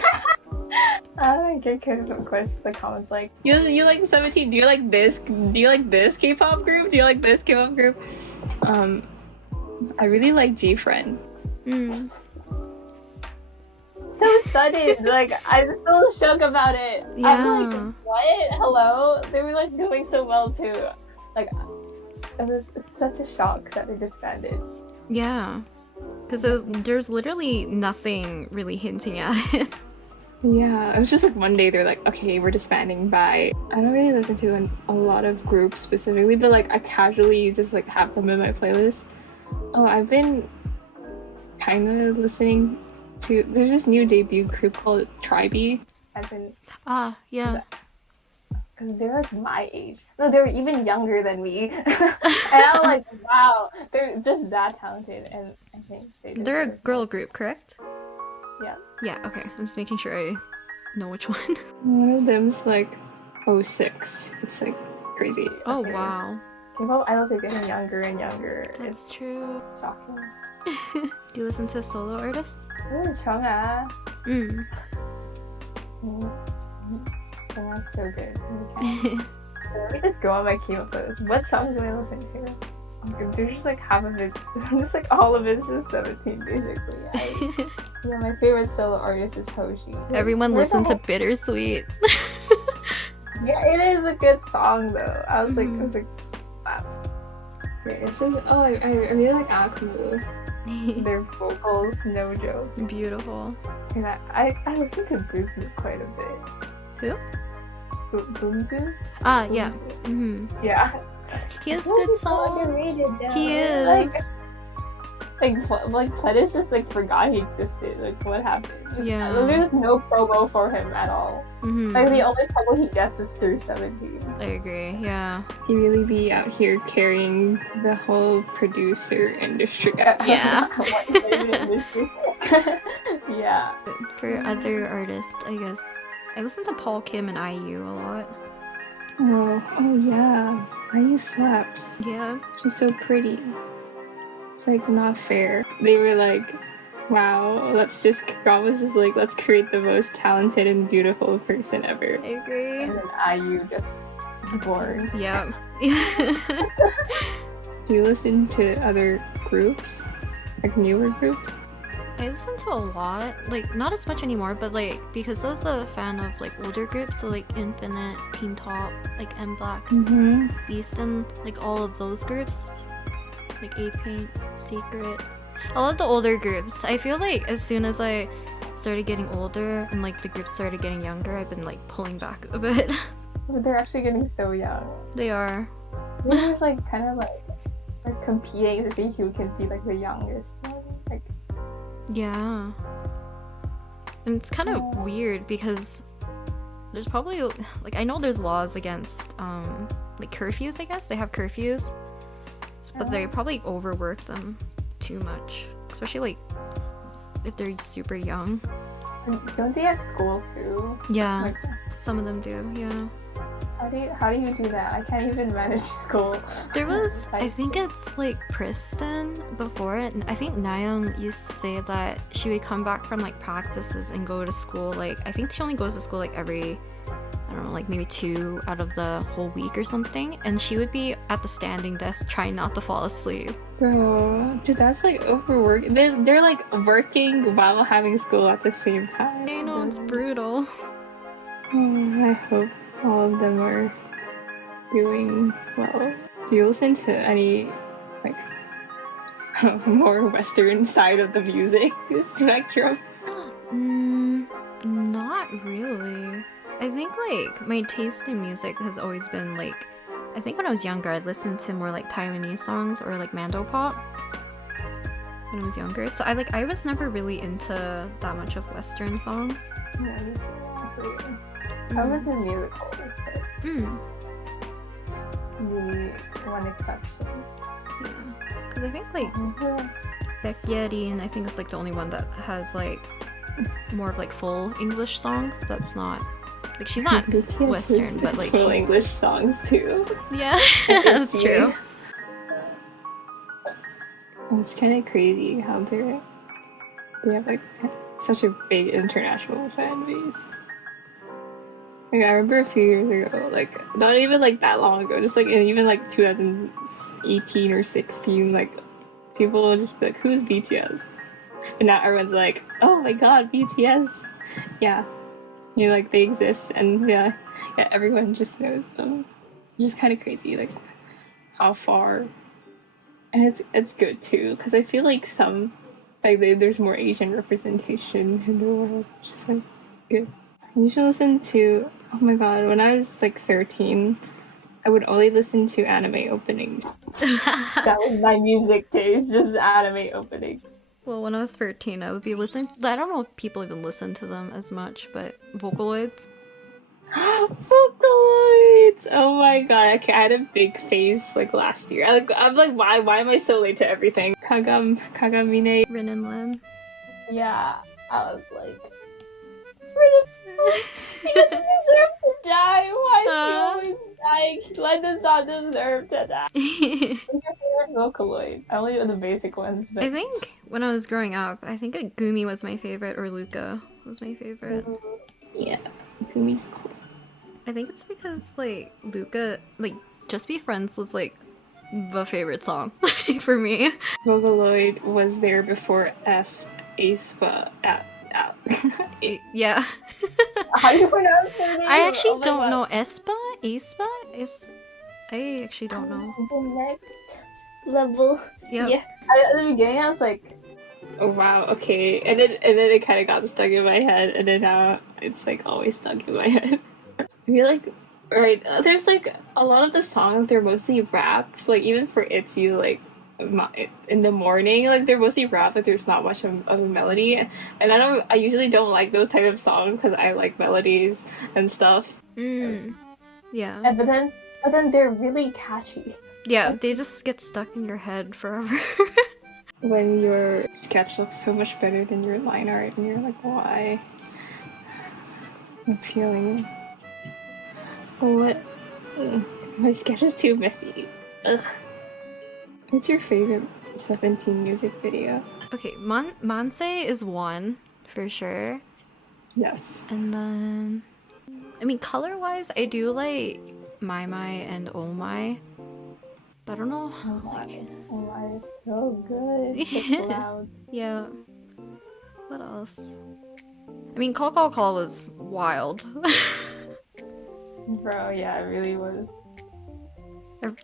I get kind of questions, the comments like, you like 17? Do you like this? Do you like this K-pop group? Do you like this K-pop group? I really like G-Friend. So sudden, like I'm still shook about it. Yeah. I'm like, what? Hello? They were like doing so well too. Like, it's such a shock that they disbanded. Yeah, because there's literally nothing really hinting at it. Yeah, it was just like one day they're like, okay, we're disbanding, bye. I don't really listen to a lot of groups specifically, but like I casually just like have them in my playlist. Oh, I've been kind of listening to, there's this new debut group called Tribe. I've been yeah. because they're like my age. No, they're even younger than me. And I'm like, wow, they're just that talented, and I think they're a girl group, correct? Yeah. Yeah, okay. I'm just making sure I know which one. One of them's like 06. It's like crazy. Oh, Okay. wow. K-pop idols are getting younger and younger. That's true. Shocking. Do you listen to solo artists? Chungha. Mm. Chungha's so good. Let me just go on my K-pop playlist. What songs do I listen to? There's just like half of it, just like all of it's just 17 basically. Yeah, my favorite solo artist is Hoshi. Everyone listen to Bittersweet. Yeah, it is a good song though. I was like, slaps. It's just, I really like Akmu. Their vocals, no joke. Beautiful. And I listen to Boomzu quite a bit. Who? Boomzu? Yeah. Boomzu. Yeah. He has good songs. He is. Like Pledis just like forgot he existed. Like what happened? Yeah. There's like, no promo for him at all. Like the only promo he gets is through 17. I agree. Yeah. He really be out here carrying the whole producer industry. Yeah. Yeah. For other artists, I guess I listen to Paul Kim and IU a lot. Oh yeah. IU slaps. Yeah. She's so pretty. It's like not fair. They were like, wow, God was just like, let's create the most talented and beautiful person ever. I agree. And then IU just was born. Yeah. Do you listen to other groups? Like newer groups? I listen to a lot, like not as much anymore, but like because I was a fan of like older groups, so like Infinite, Teen Top, like M Black, Beast, and like all of those groups, like A-Pink, Secret, all of the older groups. I feel like as soon as I started getting older and like the groups started getting younger, I've been like pulling back a bit. But they're actually getting so young. They are. They're just like kind of like competing to see who can be like the youngest. Like, yeah. And it's kind of weird because there's probably like I know there's laws against like curfews, I guess. They have curfews. But they probably overwork them too much. Especially like if they're super young. don't they have school too? Yeah. Like, some of them do, yeah. How do you do that? I can't even manage school. There was, I think it's like Kristen before it. I think Nayoung used to say that she would come back from like practices and go to school. Like, I think she only goes to school like every, I don't know, like maybe 2 out of the whole week or something. And she would be at the standing desk trying not to fall asleep. Bro, dude, that's like overwork. They're like working while having school at the same time. I know, it's brutal. Oh, I hope all of them are doing well. Do you listen to any like more Western side of the music spectrum? Not really. I think like my taste in music has always been like, I think when I was younger I'd listen to more like Taiwanese songs or like Mando pop when I was younger. So I was never really into that much of Western songs. Yeah, me too. So, I was into musicals, but the one exception. Yeah, because I think like Baekhyun, I think it's like the only one that has like more of like full English songs. That's not like she's not BTS Western, but like full she's... English songs too. Yeah, that's true. It's kind of crazy how they have like such a big international fan base. Like, I remember a few years ago, like not even like that long ago, just like in even like 2018 or 16, like people would just be like, "Who's BTS?" But now everyone's like, "Oh my god, BTS!" Yeah, you know, like they exist, and yeah, everyone just knows them. It's just kind of crazy, like how far, and it's good too, because I feel like there's more Asian representation in the world, which is like good. You should listen to, oh my god, when I was like 13, I would only listen to anime openings. That was my music taste, just anime openings. Well, when I was 13, I would be listening. I don't know if people even listen to them as much, but Vocaloids. Vocaloids! Oh my god, okay, I had a big phase like last year. I'm like, why am I so late to everything? Kagamine. Rin and Len. Yeah, I was like, he doesn't deserve to die. Why is he always dying? Len does not deserve to die. What's your favorite Vocaloid? I only know the basic ones, but I think when I was growing up, I think Gumi was my favorite, or Luca was my favorite. Yeah, Gumi's cool. I think it's because like Luca, like Just Be Friends was like the favorite song for me. Vocaloid was there before aespa. Yeah. How do you pronounce her name? I actually don't know. aespa? I actually don't know. The next level. Yep. Yeah. At the beginning, I was like, Oh wow, okay. And then it kind of got stuck in my head, and then now it's like always stuck in my head. I feel like, right, there's like a lot of the songs, they're mostly rapped, like even for ITZY, like in the morning, like they're mostly rap, like there's not much of a melody, and I usually don't like those type of songs because I like melodies and stuff. Yeah. but then they're really catchy. Yeah, they just get stuck in your head forever. When your sketch looks so much better than your line art, and you're like, why? I'm feeling. What? My sketch is too messy. Ugh. What's your favorite 17 music video? Okay, Manse is one for sure. Yes. And then, I mean, color-wise, I do like My My and Oh My. But I don't know. Oh my, it's so good. The clouds. Yeah. What else? I mean, Call Call Call was wild. Bro, yeah, it really was.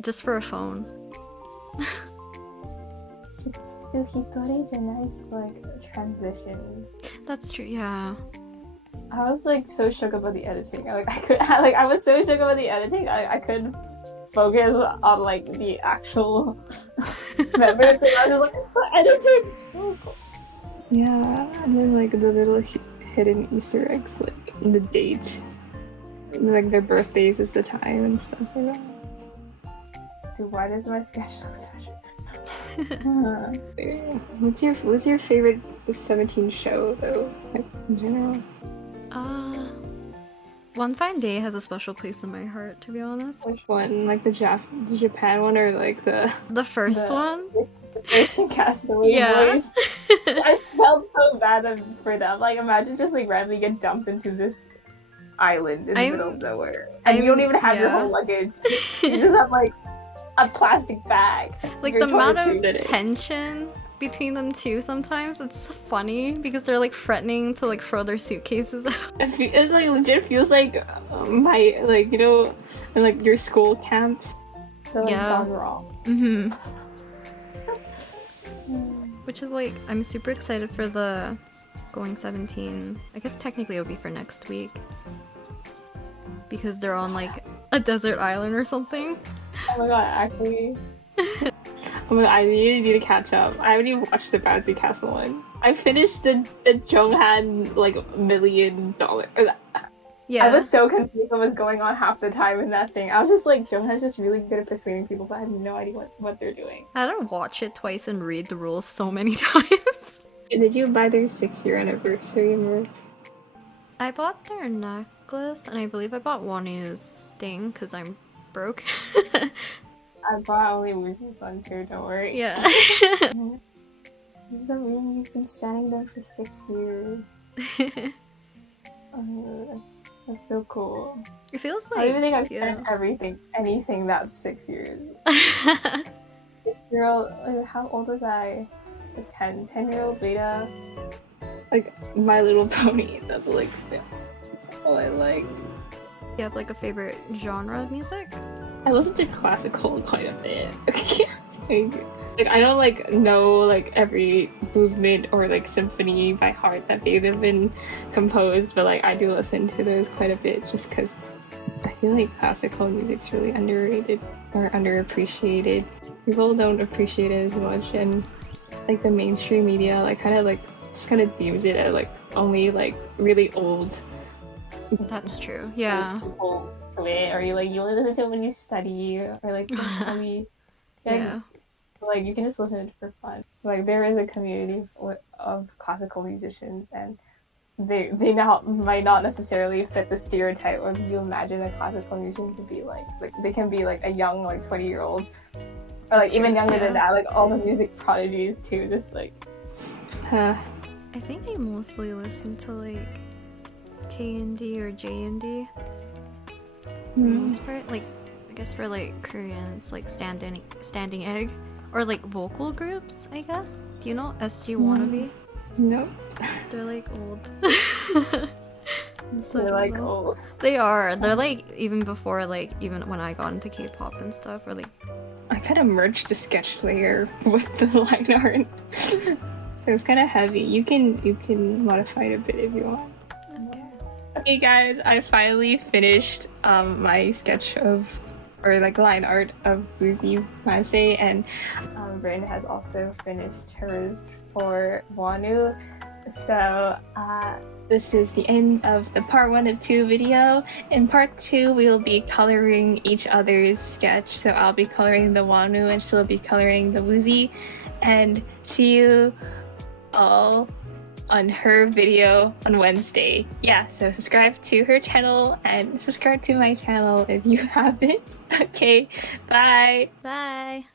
Just for a phone. Dude, Hitori Janai's like transitions. That's true, yeah. I was like so shook about the editing. I was so shook about the editing. I couldn't focus on like the actual members. And I was just like, the editing's so cool. Yeah, and then like the little hidden Easter eggs, like the date, like their birthdays is the time and stuff like that. Dude, why does my sketch look so What's your favorite 17 show though, like in general? One Fine Day has a special place in my heart, to be honest. Which one? Like the Japan one or like the first one? The Castaway Boys. I felt so bad for them. Like, imagine just like randomly get dumped into this island in the middle of nowhere, and you don't even have your whole luggage. You just have like a plastic bag. Like the amount of tension between them two sometimes, it's funny because they're like threatening to like throw their suitcases out. It like legit feels like my, like, you know, in like your school camps. So like gone wrong. Mm-hmm. Which is like, I'm super excited for the Going 17. I guess technically it would be for next week because they're on like a desert island or something. Oh my god, actually. Oh my god, I really need to catch up. I haven't even watched the Bouncy Castle one. I finished the Jonghan like $1 million. Yeah. I was so confused what was going on half the time in that thing. I was just like, Jonghan's just really good at persuading people, but I have no idea what they're doing. I had to watch it twice and read the rules so many times. Did you buy their 6-year anniversary merch? I bought their necklace, and I believe I bought Wanu's thing because I'm broke. I bought only Woozy's one too, don't worry. Yeah. Does that mean you've been standing there for 6 years? Oh, that's so cool. It feels like... I don't even think I've spent anything that's 6 years. 6-year-old, how old was I? Like 10-year-old beta? Like My Little Pony, that's like, that's all I liked. You have like a favorite genre of music? I listen to classical quite a bit. Like I don't like know like every movement or like symphony by heart that Beethoven composed, but like I do listen to those quite a bit just because I feel like classical music's really underrated or underappreciated. People don't appreciate it as much, and like the mainstream media like kind of deems it as like only like really old. That's true. Yeah. People to it, or you only listen to it when you study, or like yeah. Like you can just listen to it for fun. Like there is a community of classical musicians, and they now might not necessarily fit the stereotype of you imagine a classical musician to be like they can be like a young like 20-year-old, or like even younger than that. Like all the music prodigies too, just like. I think I mostly listen to like K&D or J&D for the most part. Like I guess for like Koreans, like Standing Egg, or like vocal groups, I guess. Do you know SG Wannabe? No. They're like old. So they're like old. They are. They're like even before like even when I got into K-pop and stuff, or like. I kind of merged the sketch layer with the line art, so it's kind of heavy. You can modify it a bit if you want. Okay guys, I finally finished my sketch of, or like line art of Woozy Mansei, and Bryn has also finished hers for Wanu. So this is the end of the part 1 of 2 video. In part 2 we will be coloring each other's sketch, so I'll be coloring the Wanu and she'll be coloring the Woozy, and see you all on her video on Wednesday. Yeah, so subscribe to her channel and subscribe to my channel if you haven't. Okay, bye! Bye!